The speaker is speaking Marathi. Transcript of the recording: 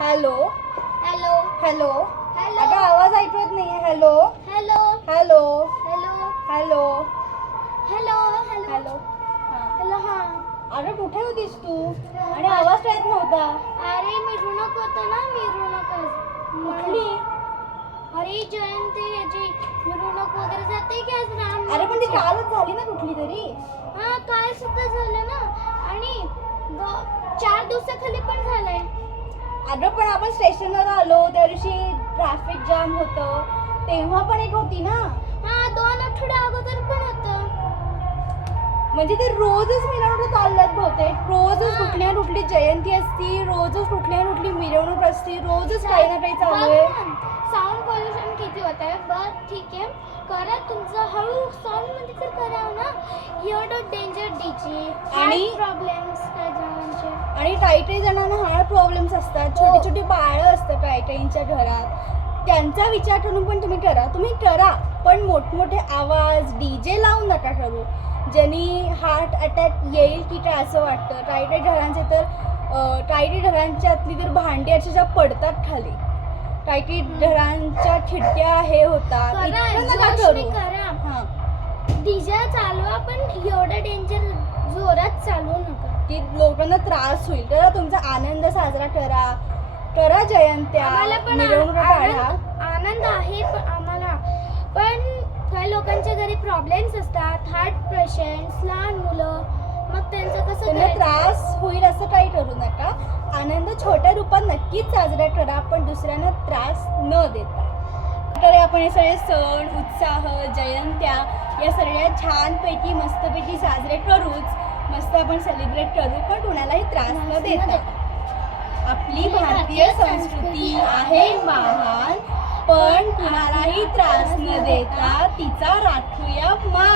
हॅलो हॅलो हॅलो हॅलो अगं आवाज ऐकू येत नाहीये. Hello hello hello hello hello hello hello hello हां हॅलो हा अगं कुठे होतीस तू आणि आवाज येत नव्हता. अरे मिरवणूक होतं ना मिरवणूक कुठली? अरे जयंती याची मिरवणूक वगैरे जाते की आज राम अरे पण ती कालच झाली ना कुठली तरी. हा काल सुद्धा झालं ना आणि 4 दिवसाखाली पण झालंय. अगं पण आपण स्टेशनवर आलो त्या दिवशी ट्रॅफिक जाम होतं तेव्हा पण एक होती ना. हा 2 आठवड्या अगोदर पण होतं. म्हणजे ते रोजच मिरवणूक चालल्यात बहुतेक. रोजच हा. कुठली ना कुठली जयंती असती, रोजच कुठली ना कुठली मिरवणूक असती, रोजच काही ना काही चालू आहे. साऊंड पोल्युशन किती होत आहे. बरं ठीक आहे करा तुमचं हळू साऊंड मध्ये तर करा ना. एवढं डेंजर डीजे आणि प्रॉब्लेम्स काय जणांचे. आणि काही जणांना हार्ट प्रॉब्लेम्स असतात. छोटी छोटी बाळं असतात काहींच्या घरात. त्यांचा विचार करून पण तुम्ही करा पण मोठमोठे आवाज डीजे लावून नका करू ज्यांनी हार्ट अटॅक येईल की काय असं वाटतं. काही घरांचे तर काही घरांच्यातली तर भांडी अशा पडतात खाली. काही घरांच्या खिडक्या हे होतात. इतकं नका करू. हां डीजे चालवा पण एवढं डेंजर जोरात चालवू नका की लोकांना त्रास होईल. तर तुमचा आनंद साजरा करा जयंत्या मिरवणुका काढा. आनंद आहे पण आम्हाला पण काही लोकांच्या घरी प्रॉब्लेम्स असतात. हार्ट पेशंट्स लहान मुलं मग त्यांचं कसं त्यांना करायचं. त्रास होईल असं काही करू नका. आनंद छोट्या रूपात नक्कीच साजरा करा पण दुसऱ्यांना त्रास न देता. तर आपण हे सगळे सण उत्साह जयंत्या या सगळ्या छानपैकी मस्तपैकी साजरे करूच. मस्त आपण सेलिब्रेट करू पण कुणालाही त्रास न देता. आपली भारतीय संस्कृती आहे महान पण कुणालाही त्रास न देता तिचा राखूया मान.